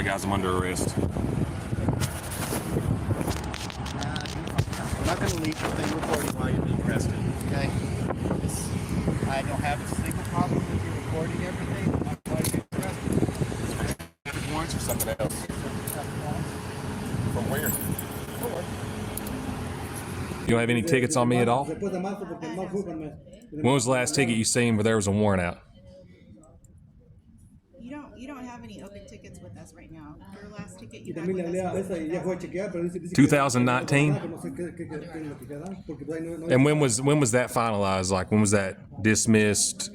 Alright guys, I'm under arrest. I'm not going to leave the thing recording while you're being arrested, okay? I don't have a single problem with you recording everything while you're being arrested. Warrants or something else? From where? You don't have any tickets on me at all? When was the last ticket you seen where there was a warrant out? You don't have any open tickets with us right now. Your last ticket you had with us was 2019? And when was that finalized? Like when was that dismissed,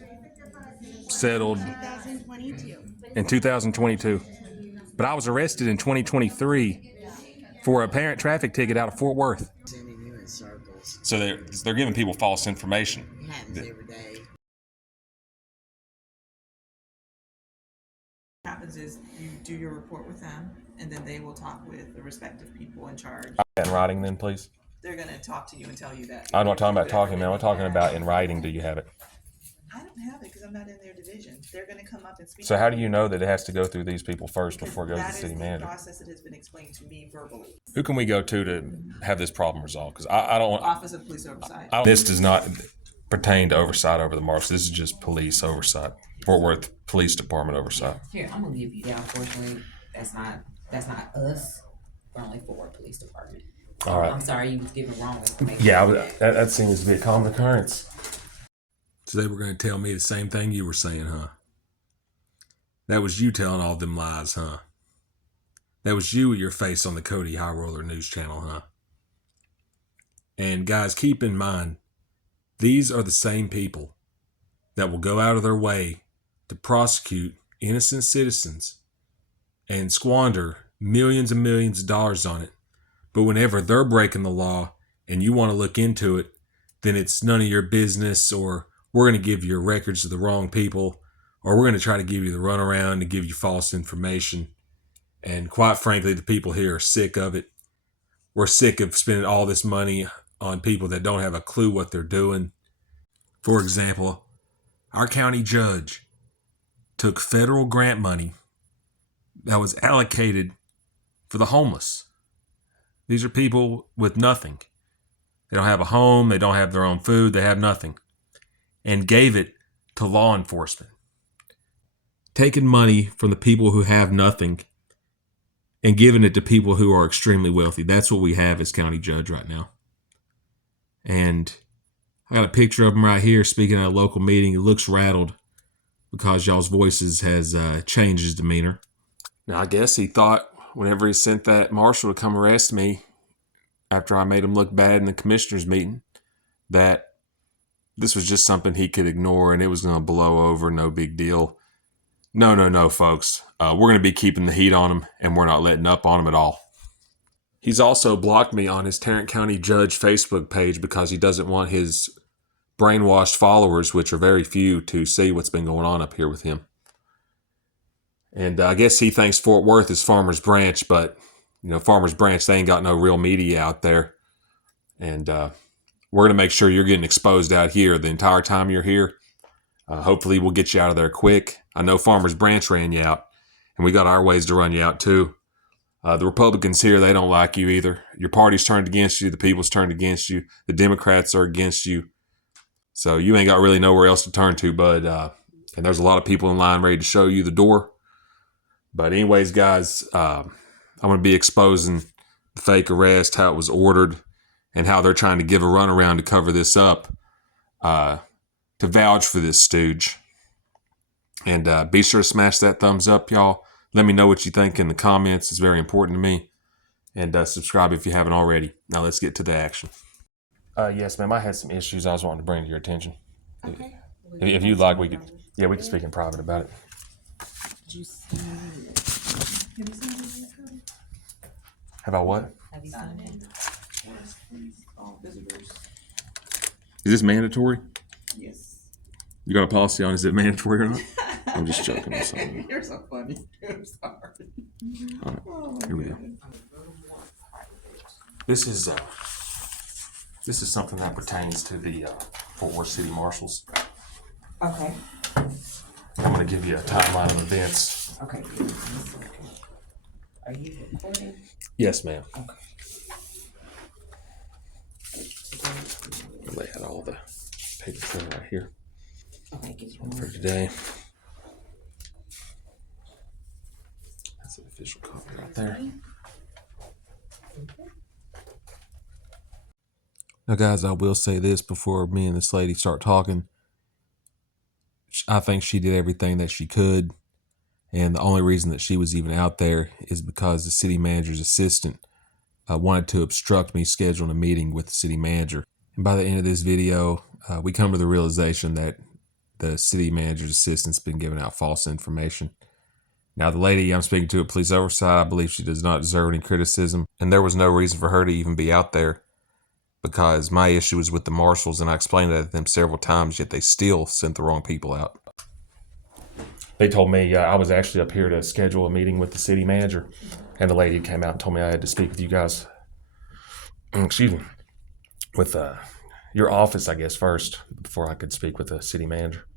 settled? 2022. In 2022. But I was arrested in 2023 for a apparent traffic ticket out of Fort Worth. Sending you in circles. So they're giving people false information. It happens every day. What happens is you do your report with them, and then they will talk with the respective people in charge. In writing then, please? They're going to talk to you and tell you that. I'm not talking about talking, man. I'm talking about in writing. Do you have it? I don't have it because I'm not in their division. They're going to come up and speak. So how do you know that it has to go through these people first before it goes to the city That is manager? the process that has been explained to me verbally. Who can we go to have this problem resolved? Because I don't want... Office of Police Oversight. This does not pertain to oversight over the marshals. This is just police oversight. Fort Worth Police Department oversight. Here, I'm gonna give you. Yeah, unfortunately, that's not us. We're only Fort Worth Police Department. All right. I'm sorry you was given wrong information. Yeah, that seems to be a common occurrence. So they were going to tell me the same thing you were saying, huh? That was you telling all them lies, huh? That was you with your face on the Cody High Roller News Channel, huh? And guys, keep in mind, these are the same people that will go out of their way to prosecute innocent citizens and squander millions and millions of dollars on it. But whenever they're breaking the law and you want to look into it, then it's none of your business, or we're going to give your records to the wrong people, or we're going to try to give you the runaround and give you false information. And quite frankly, the people here are sick of it. We're sick of spending all this money on people that don't have a clue what they're doing. For example, our county judge took federal grant money that was allocated for the homeless. These are people with nothing. They don't have a home, they don't have their own food, they have nothing. And gave it to law enforcement. Taking money from the people who have nothing and giving it to people who are extremely wealthy. That's what we have as county judge right now. And I got a picture of him right here speaking at a local meeting. He looks rattled because y'all's voices has changed his demeanor. Now, I guess he thought whenever he sent that marshal to come arrest me after I made him look bad in the commissioners meeting, that this was just something he could ignore and it was going to blow over, no big deal. No, folks. We're going to be keeping the heat on him, and we're not letting up on him at all. He's also blocked me on his Tarrant County Judge Facebook page because he doesn't want his brainwashed followers, which are very few, to see what's been going on up here with him. And I guess he thinks Fort Worth is Farmers Branch, but, you know, Farmers Branch, they ain't got no real media out there. And we're going to make sure you're getting exposed out here the entire time you're here. Hopefully we'll get you out of there quick. I know Farmers Branch ran you out, and we got our ways to run you out too. The Republicans here, they don't like you either. Your party's turned against you. The people's turned against you. The Democrats are against you. So you ain't got really nowhere else to turn to, bud. And there's a lot of people in line ready to show you the door. But anyways, guys, I'm going to be exposing the fake arrest, how it was ordered, and how they're trying to give a runaround to cover this up, to vouch for this stooge. And be sure to smash that thumbs up, y'all. Let me know what you think in the comments. It's very important to me. And subscribe if you haven't already. Now let's get to the action. Yes, ma'am. I had some issues I was wanting to bring to your attention. Okay. If you'd like, we could speak in private about it. Have I what? Have you signed it? All visitors. Is this mandatory? Yes. You got a policy on is it mandatory or not? I'm just joking. You're so funny. I'm sorry. All right, here we go. This is something that pertains to the Fort Worth City Marshals. Okay. I'm going to give you a timeline of events. Okay. Are you recording? Yes, ma'am. Okay. Lay out all the papers right here Okay, give you for one. today. That's an official copy right there. Now, guys, I will say this before me and this lady start talking. I think she did everything that she could. And the only reason that she was even out there is because the city manager's assistant wanted to obstruct me scheduling a meeting with the city manager. And by the end of this video, we come to the realization that the city manager's assistant's been giving out false information. Now, the lady I'm speaking to at police oversight, I believe she does not deserve any criticism. And there was no reason for her to even be out there because my issue was with the marshals, and I explained that to them several times, yet they still sent the wrong people out. They told me I was actually up here to schedule a meeting with the city manager, and the lady came out and told me I had to speak with you guys. Excuse me. With your office, I guess, first, before I could speak with the city manager.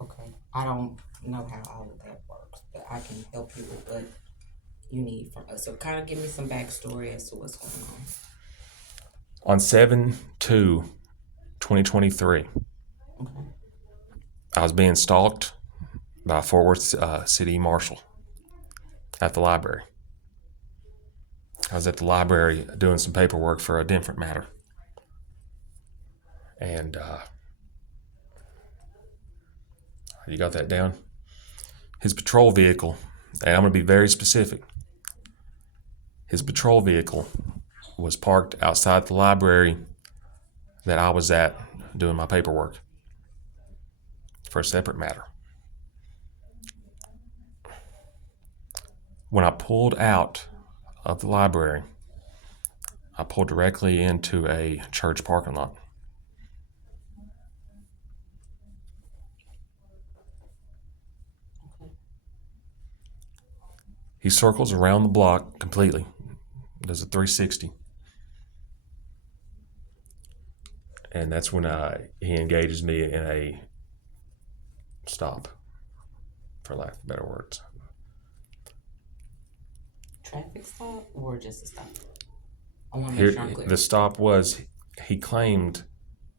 Okay. I don't know how all of that works, but I can help you with what you need from us. So kind of give me some backstory as to what's going on. On 7/2/2023, Okay. I was being stalked by Fort Worth City Marshal at the library. I was at the library doing some paperwork for a different matter. And you got that down? His patrol vehicle, and I'm going to be very specific. His patrol vehicle was parked outside the library that I was at doing my paperwork for a separate matter. When I pulled out of the library, I pulled directly into a church parking lot. He circles around the block completely. Does a 360. And that's when he engages me in a stop, for lack of better words. Traffic stop or just a stop? I want to Here, make sure I'm clear. the stop was, he claimed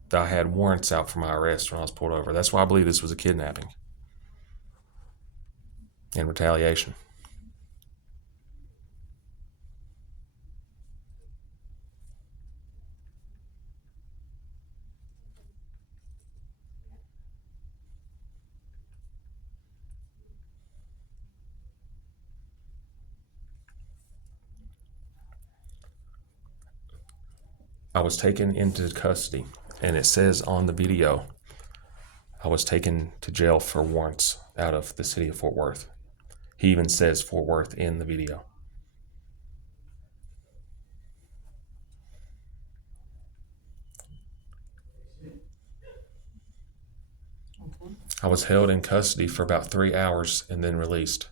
that I had warrants out for my arrest when I was pulled over. That's why I believe this was a kidnapping in retaliation. I was taken into custody, and it says on the video I was taken to jail for warrants out of the city of Fort Worth. He even says Fort Worth in the video. Okay. I was held in custody for about 3 hours and then released.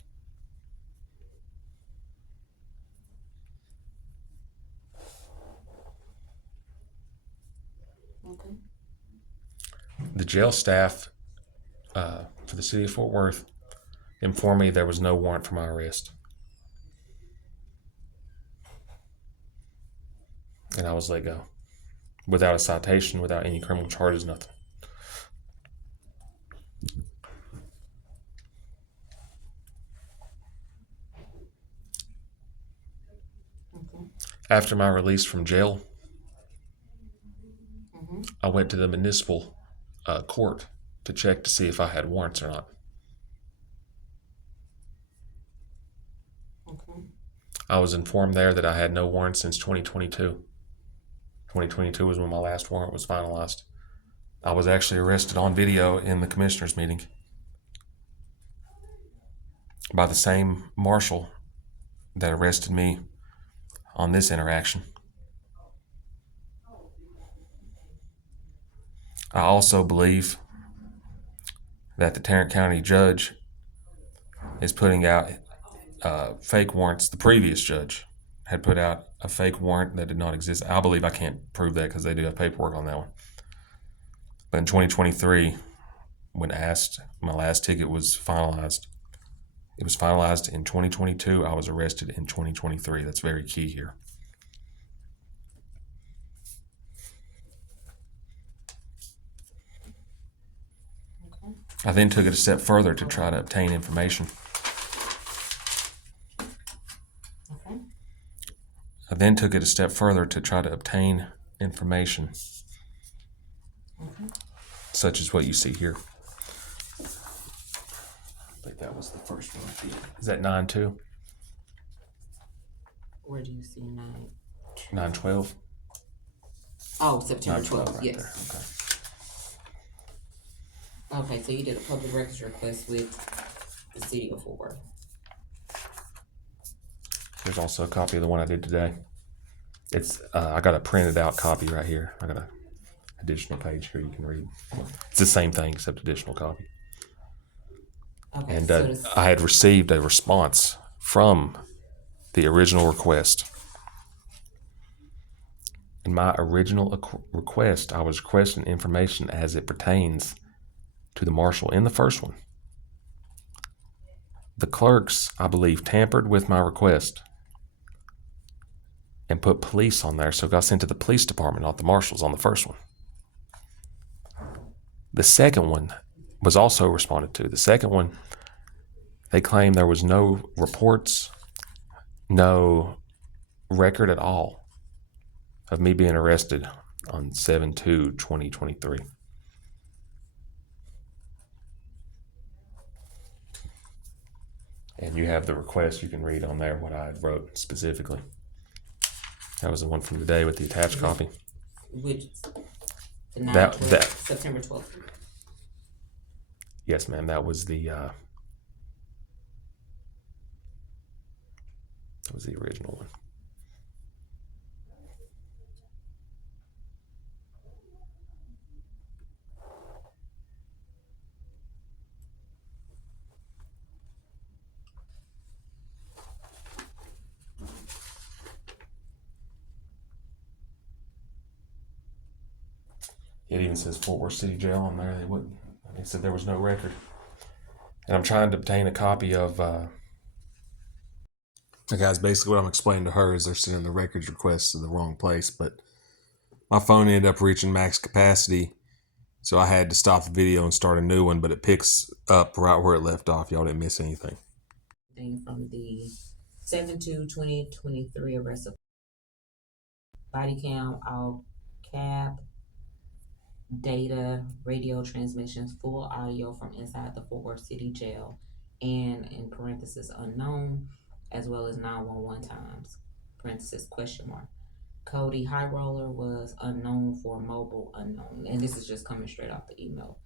Okay. The jail staff for the city of Fort Worth informed me there was no warrant for my arrest. And I was let go. Without a citation, without any criminal charges, nothing. Okay. After my release from jail, Mm-hmm. I went to the municipal court to check to see if I had warrants or not. Okay. I was informed there that I had no warrants since 2022. 2022 was when my last warrant was finalized. I was actually arrested on video in the commissioner's meeting by the same marshal that arrested me on this interaction. I also believe that the Tarrant County judge is putting out fake warrants. The previous judge had put out a fake warrant that did not exist. I believe, I can't prove that because they do have paperwork on that one. But in 2023, when asked, my last ticket was finalized, It was finalized in 2022. I was arrested in 2023. That's very key here. Okay. I then took it a step further to try to obtain information. Okay. I then took it a step further to try to obtain information, Okay. such as what you see here. I think that was the first one I did. Is that 9-2? Where do you see 9? 9-12? Oh, September 9-12 12th. right Yes. there. Okay. Okay, so you did a public records request with the city of Fort Worth. There's also a copy of the one I did today. It's I got a printed out copy right here. I got a additional page here you can read. It's the same thing except additional copy. Okay, And so this, I had received a response from the original request. In my original request, I was requesting information as it pertains to the marshal in the first one. The clerks, I believe, tampered with my request and put police on there, so it got sent to the police department, not the marshals on the first one. The second one was also responded to. The second one, they claimed there was no reports, no record at all of me being arrested on 7/2/2023. And you have the request. You can read on there what I wrote specifically. That was the one from today with the attached copy. which, the 9, That- 12, that- September 12th. Yes, ma'am. That was the original one. It even says Fort Worth City Jail on there. They said there was no record. And I'm trying to obtain a copy of. Guys, basically what I'm explaining to her is they're sending the records requests to the wrong place, but my phone ended up reaching max capacity, so I had to stop the video and start a new one, but it picks up right where it left off. Y'all didn't miss anything. Thing from the 7/2/2023 arrest of body cam, all cap, data, radio transmissions, full audio from inside the Fort Worth City Jail, and in parenthesis unknown, as well as 911 times, parenthesis question mark. Cody High Roller was unknown for mobile unknown, and this is just coming straight off the email.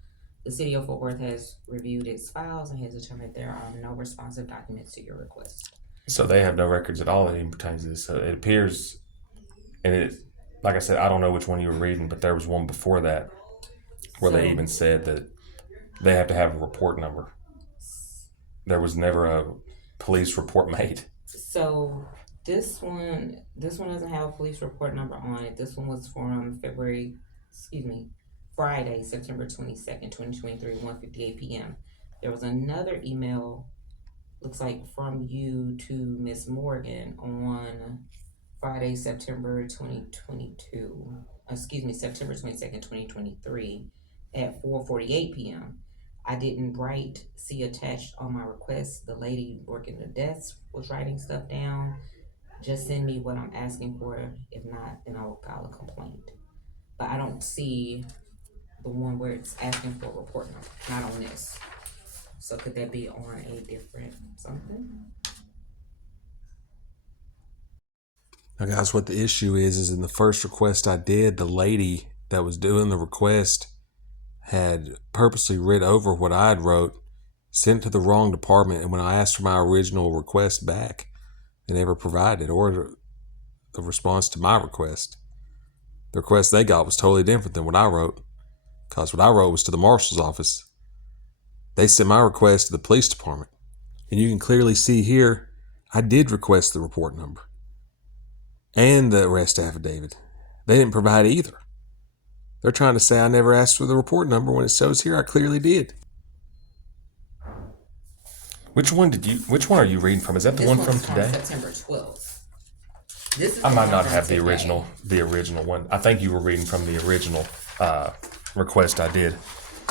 The city of Fort Worth has reviewed its files and has determined there are no responsive documents to your request. So they have no records at all that even pertains to this. So it appears, and it, like I said, I don't know which one you were reading, but there was one before that where they even said that they have to have a report number. There was never a police report made. So this one doesn't have a police report number on it. This one was from Friday, September 22nd, 2023, 1:58 p.m. There was another email, looks like from you to Miss Morgan on Friday, September 22nd, 2023 at 4:48 p.m. I didn't see attached on my request. The lady working the desk was writing stuff down. Just send me what I'm asking for. If not, then I will file a complaint. But I don't see the one where it's asking for a report number, not on this. So could that be on a different something? Now, guys, what the issue is in the first request I did, the lady that was doing the request had purposely read over what I had wrote, sent it to the wrong department, and when I asked for my original request back, they never provided or the response to my request. The request they got was totally different than what I wrote, because what I wrote was to the marshal's office. They sent my request to the police department, and you can clearly see here I did request the report number and the arrest affidavit. They didn't provide either. They're trying to say I never asked for the report number when it shows here I clearly did. Which one are you reading from? Is that the This one one's from from today? September 12th. This is I the might one not from have the today. original one. I think you were reading from the original request I did.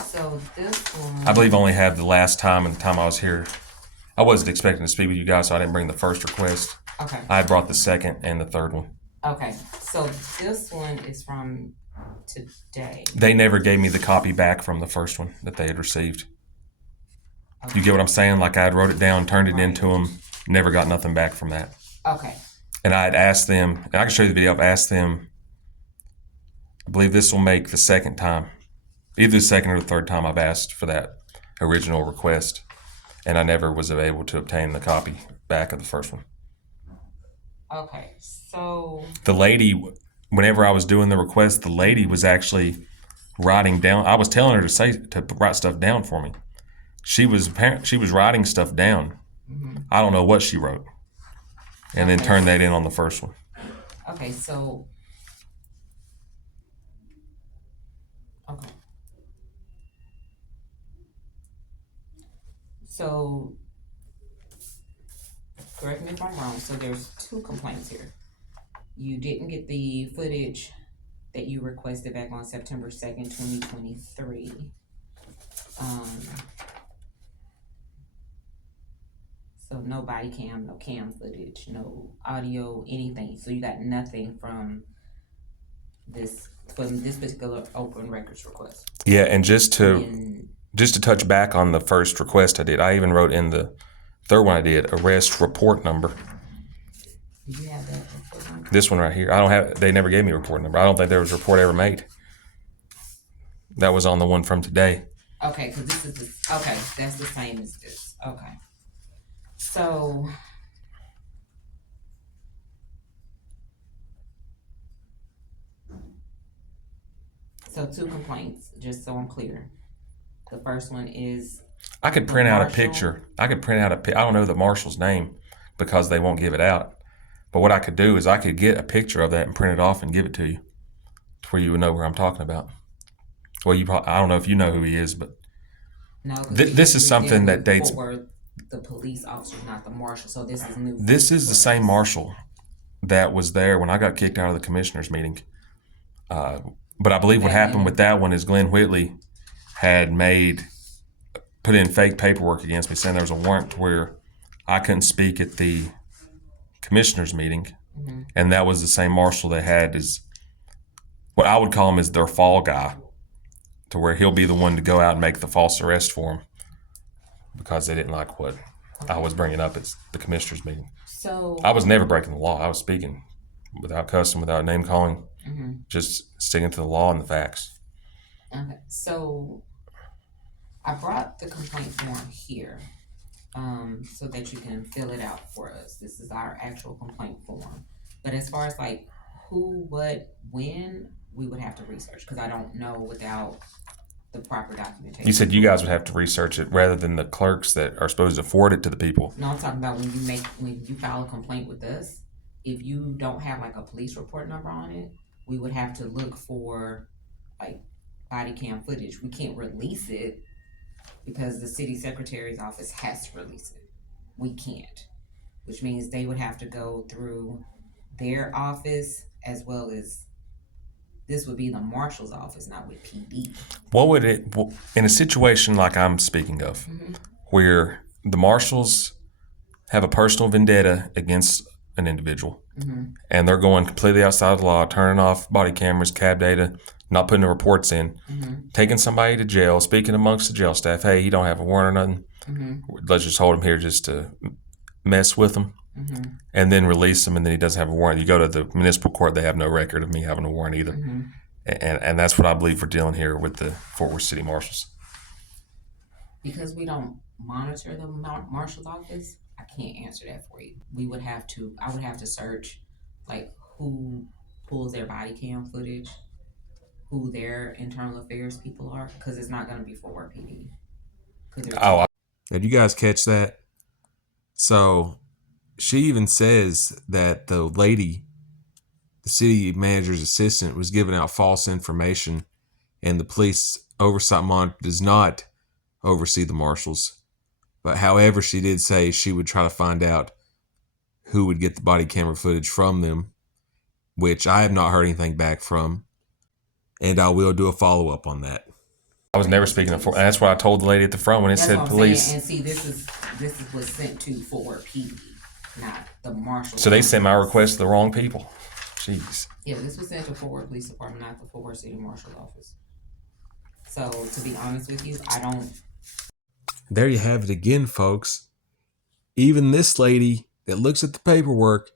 So this one, I believe I only had the last time and the time I was here. I wasn't expecting to speak with you guys, so I didn't bring the first request. okay. I had brought the second and the third one. Okay, so this one is from today. They never gave me the copy back from the first one that they had received. Okay. You get what I'm saying? Like I had wrote it down, turned it Right. into them, never got nothing back from that. Okay. And I had asked them, and I can show you the video, I've asked them, I believe this will make the second time, either the second or the third time I've asked for that original request. And I never was able to obtain the copy back of the first one. Okay, so The lady, whenever I was doing the request, the lady was actually writing down. I was telling her to write stuff down for me. She was writing stuff down. I don't know what she wrote, and then Okay. turned that in on the first one. okay, so okay. So correct me if I'm wrong. So there's two complaints here. You didn't get the footage that you requested back on September 2nd, 2023. So no body cam, no cam footage, no audio, anything. So you got nothing from this particular open records request. Yeah, and just to And touch back on the first request I did, I even wrote in the third one I did arrest report number. do you have that report number? This one right here. I don't have. They never gave me a report number. I don't think there was a report ever made. That was on the one from today. Okay, because this is okay. That's the same as this. Okay, so two complaints. Just so I'm clear. The first one is I could print out a Marshall? picture. I don't know the marshal's name because they won't give it out. But what I could do is I could get a picture of that and print it off and give it to you, to where you would know where I'm talking about. Well, I don't know if you know who he is, but no. 'Cause this is we something did that dates. before the police officer, not the marshal. So this is new. This is the same marshal that was there when I got kicked out of the commissioners meeting. But I believe what happened with that one is Glenn Whitley had put in fake paperwork against me, saying there was a warrant where I couldn't speak at the commissioners meeting, and that was the same marshal they had as what I would call him is their fall guy, to where he'll be the one to go out and make the false arrest for them because they didn't like what I was bringing up at the commissioners meeting. So I was never breaking the law. I was speaking without cussing, without name calling, just sticking to the law and the facts. okay, so I brought the complaint form here, so that you can fill it out for us. This is our actual complaint form. But as far as like who, what, when, we would have to research because I don't know without the proper documentation. You said you guys would have to research it rather than the clerks that are supposed to forward it to the people. No, I'm talking about when you file a complaint with us, if you don't have like a police report number on it, we would have to look for like body cam footage. We can't release it because the city secretary's office has to release it. We can't, which means they would have to go through their office as well as this would be the marshal's office, not with PD. What would it, in a situation like I'm speaking of, where the marshals have a personal vendetta against an individual, and they're going completely outside the law, turning off body cameras, cab data, not putting the reports in, taking somebody to jail, speaking amongst the jail staff, hey, he don't have a warrant or nothing, let's just hold him here just to mess with him, and then release him, and then he doesn't have a warrant. You go to the municipal court, they have no record of me having a warrant either. And that's what I believe we're dealing here with the Fort Worth City Marshals. Because we don't monitor the marshal's office, I can't answer that for you. I would have to search like who pulls their body cam footage, who their internal affairs people are, because it's not going to be Fort Worth PD. Did you guys catch that? So she even says that the lady, the city manager's assistant, was giving out false information, and the police oversight monitor does not oversee the marshals. But however, she did say she would try to find out who would get the body camera footage from them, which I have not heard anything back from. And I will do a follow-up on that. I was never speaking of, and that's what I told the lady at the front when it That's said what I'm police. saying. And see, this is what's sent to Fort Worth PD, not the marshal. So they sent my request to the wrong people. Jeez. Yeah, this was sent to Fort Worth Police Department, not the Fort Worth City Marshal's Office. So to be honest with you, I don't. There you have it again, folks. Even this lady that looks at the paperwork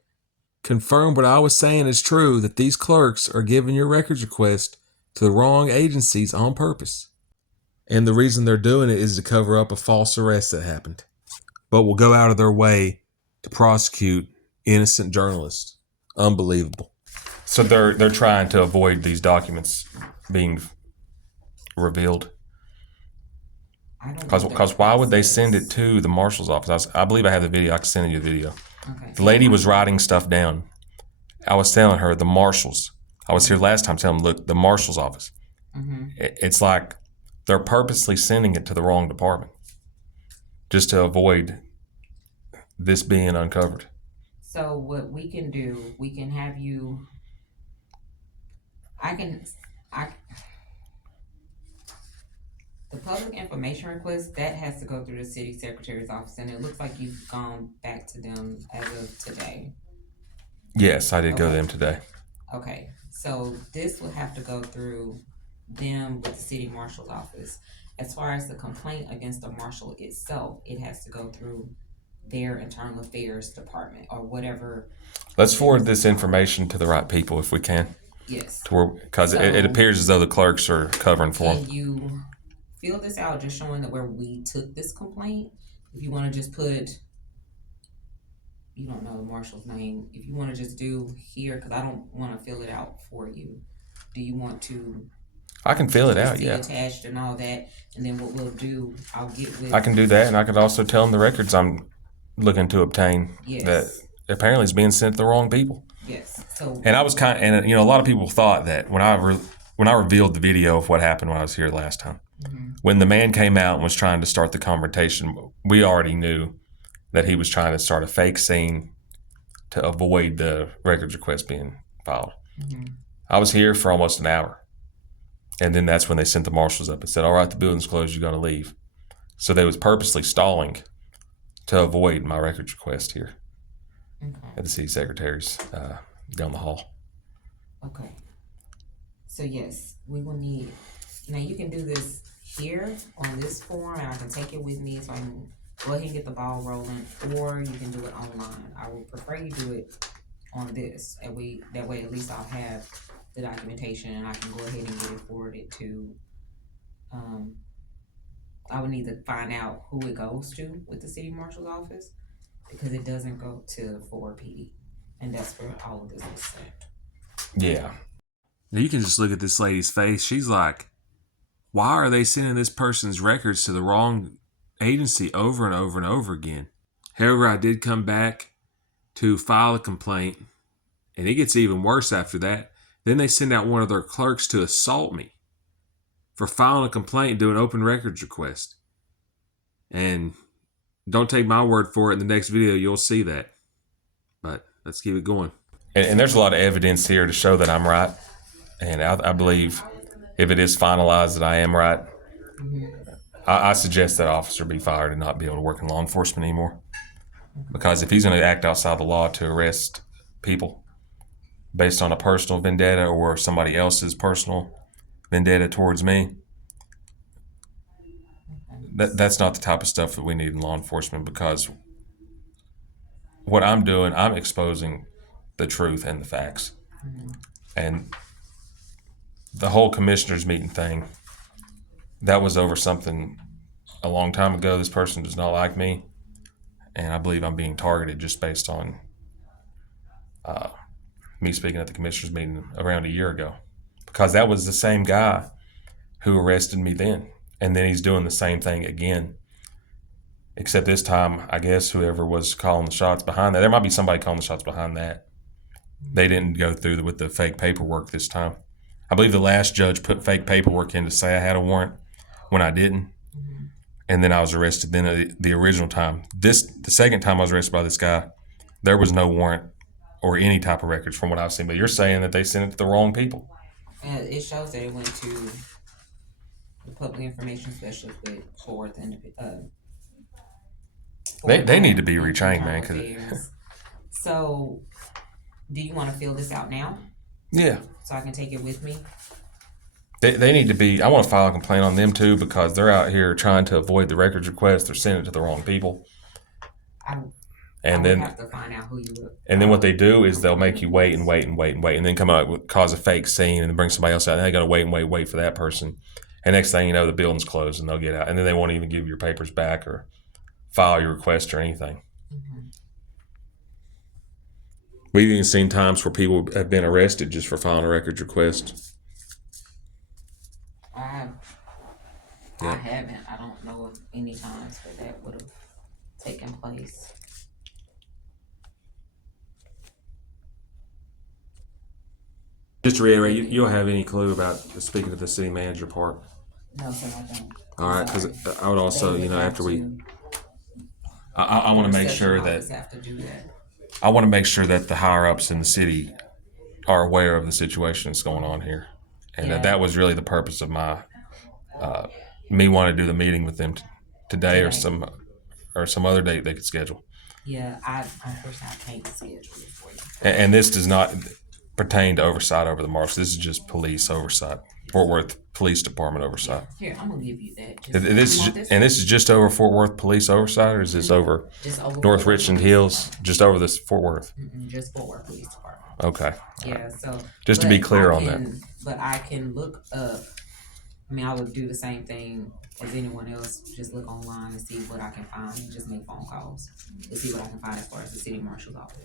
confirmed what I was saying is true, that these clerks are giving your records request to the wrong agencies on purpose. And the reason they're doing it is to cover up a false arrest that happened. But will go out of their way to prosecute innocent journalists. Unbelievable. So they're trying to avoid these documents being revealed. Because why would they send it to the marshal's office? I believe I have the video. I can send you the video. Okay. The lady was writing stuff down. I was telling her the marshals. I was here last time telling them, look, the marshal's office. Mm-hmm. It's like they're purposely sending it to the wrong department just to avoid this being uncovered. So what we can do, we can have you. The public information request, that has to go through the city secretary's office, and it looks like you've gone back to them as of today. Yes, I did go to Okay. them today. Okay, so this will have to go through them with the city marshal's office. As far as the complaint against the marshal itself, it has to go through their internal affairs department or whatever. Let's forward this information to the right people if we can. Yes. Because it appears as though the clerks are covering for them. Can you fill this out, just showing that where we took this complaint? If you want to just put, you don't know the marshal's name. If you want to just do here, because I don't want to fill it out for you. Do you want to? I can fill it just out, see yeah. attached and all that, and then what we'll do, I'll get with. I can do that, and I could also tell them the records I'm looking to obtain Yes. that apparently is being sent to the wrong people. Yes. So. And I was and a lot of people thought that when I revealed the video of what happened when I was here last time, Mm-hmm. when the man came out and was trying to start the confrontation, we already knew that he was trying to start a fake scene to avoid the records request being filed. Mm-hmm. I was here for almost an hour. And then that's when they sent the marshals up and said, all right, the building's closed, you're going to leave. So they was purposely stalling to avoid my records request here Okay. at the city secretary's down the hall. Okay. So yes, we will need. Now you can do this here on this form, and I can take it with me so I can go ahead and get the ball rolling, or you can do it online. I would prefer you do it on this, and that way at least I'll have the documentation and I can go ahead and get it forwarded to. I would need to find out who it goes to with the city marshal's office, because it doesn't go to Fort PD, and that's where all of this is sent. Yeah. Now you can just look at this lady's face. She's like, why are they sending this person's records to the wrong agency over and over and over again? However, I did come back to file a complaint, and it gets even worse after that. Then they send out one of their clerks to assault me for filing a complaint and doing an open records request. And don't take my word for it. In the next video, you'll see that. But let's keep it going. And there's a lot of evidence here to show that I'm right. And I believe if it is finalized that I am right, I suggest that officer be fired and not be able to work in law enforcement anymore. Because if he's going to act outside the law to arrest people based on a personal vendetta or somebody else's personal vendetta towards me, that's not the type of stuff that we need in law enforcement. Because what I'm doing, I'm exposing the truth and the facts. And the whole commissioners meeting thing, that was over something a long time ago. This person does not like me, and I believe I'm being targeted just based on me speaking at the commissioners meeting around a year ago, because that was the same guy who arrested me then, and then he's doing the same thing again, except this time I guess whoever was calling the shots behind that, there might be somebody calling the shots behind that. They didn't go through with the fake paperwork this time. I believe the last judge put fake paperwork in to say I had a warrant when I didn't. and then I was arrested. Then the original time, the second time I was arrested by this guy, there was no warrant or any type of records from what I've seen. But you're saying that they sent it to the wrong people. And it shows that it went to the public information specialist with Fort Worth and They need to be retrained, man. Cause so, do you want to fill this out now yeah, so I can take it with me? they need to be. I want to file a complaint on them too because they're out here trying to avoid the records request. They're sending it to the wrong people. I And would then have to find out who you look. And then what they do is they'll make you wait and wait and wait and wait, and then come out with cause a fake scene and then bring somebody else out. And they got to wait and wait for that person. And next thing you know, the building's closed and they'll get out. And then they won't even give you your papers back or file your request or anything. Mm-hmm. We've even seen times where people have been arrested just for filing a records request. I Yeah. haven't. I don't know of any times where that would have taken place. Just to reiterate, you don't have any clue about speaking to the city manager part. No, sir, I don't. All right, because I would also, They would have after we, to- I want to make reception sure office that have to do that. I want to make sure that the higher ups in the city are aware of the situation that's going on here, and Yeah. that was really the purpose of my me wanting to do the meeting with them today or some other date they could schedule. Yeah, unfortunately I can't schedule it for you. And this does not pertain to oversight over the marshals. This is just police oversight, Fort Worth Police Department oversight. Here, I'm gonna give you that. This is just over Fort Worth Police oversight, or is this over just over North Fort Worth Richland Police Hills, just over this Fort Worth? Department. Just Fort Worth Police Department. Okay. Yeah, so Just to be but clear I on that. But I can look up. I mean, I would do the same thing as anyone else. Just look online and see what I can find, and just make phone calls to see what I can find as far as the city marshal's office.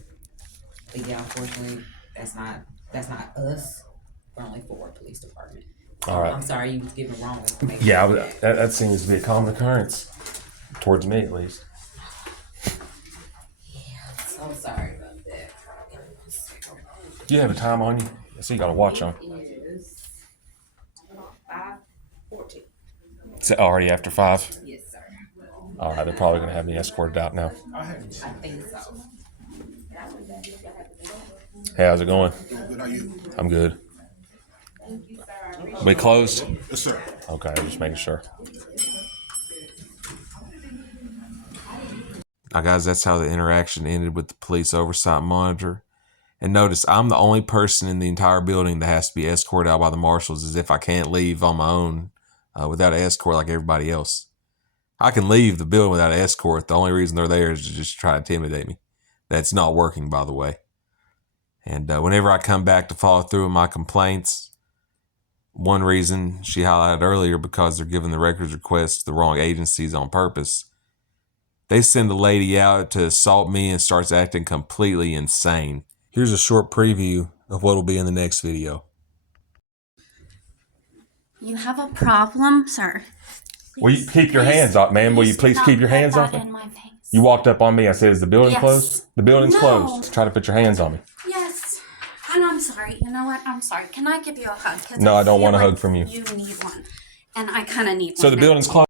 But yeah, unfortunately, that's not us. We're only Fort Worth Police Department. All right. I'm sorry, you was giving wrong information. Yeah, that seems to be a common occurrence, towards me at least. So sorry about that. Do you have a time on you? I see you got a watch on. It is 5:14. Is it already after 5? Yes, sir. All right, they're probably going to have me escorted out now. I think so. Hey, how's it going? Good, how you? I'm good. We closed? Yes, sir. Okay, just making sure. Now, guys, that's how the interaction ended with the police oversight monitor. And notice, I'm the only person in the entire building that has to be escorted out by the marshals, as if I can't leave on my own without an escort like everybody else. I can leave the building without an escort. The only reason they're there is to just try to intimidate me. That's not working, by the way. And whenever I come back to follow through with my complaints, one reason she highlighted earlier, because they're giving the records requests to the wrong agencies on purpose. They send a lady out to assault me and starts acting completely insane. Here's a short preview of what will be in the next video. You have a problem, sir? Will you keep your hands off, ma'am? Will you please keep your hands off me? In my face. You walked up on me. I said, is the building Yes. closed? The building's No. closed. Try to put your hands on me. Yes. And I'm sorry. You know what? I'm sorry. Can I give you a hug? 'Cause No, I don't feel want a like hug from you. You need one. And I kind of need one. So the now. building's closed.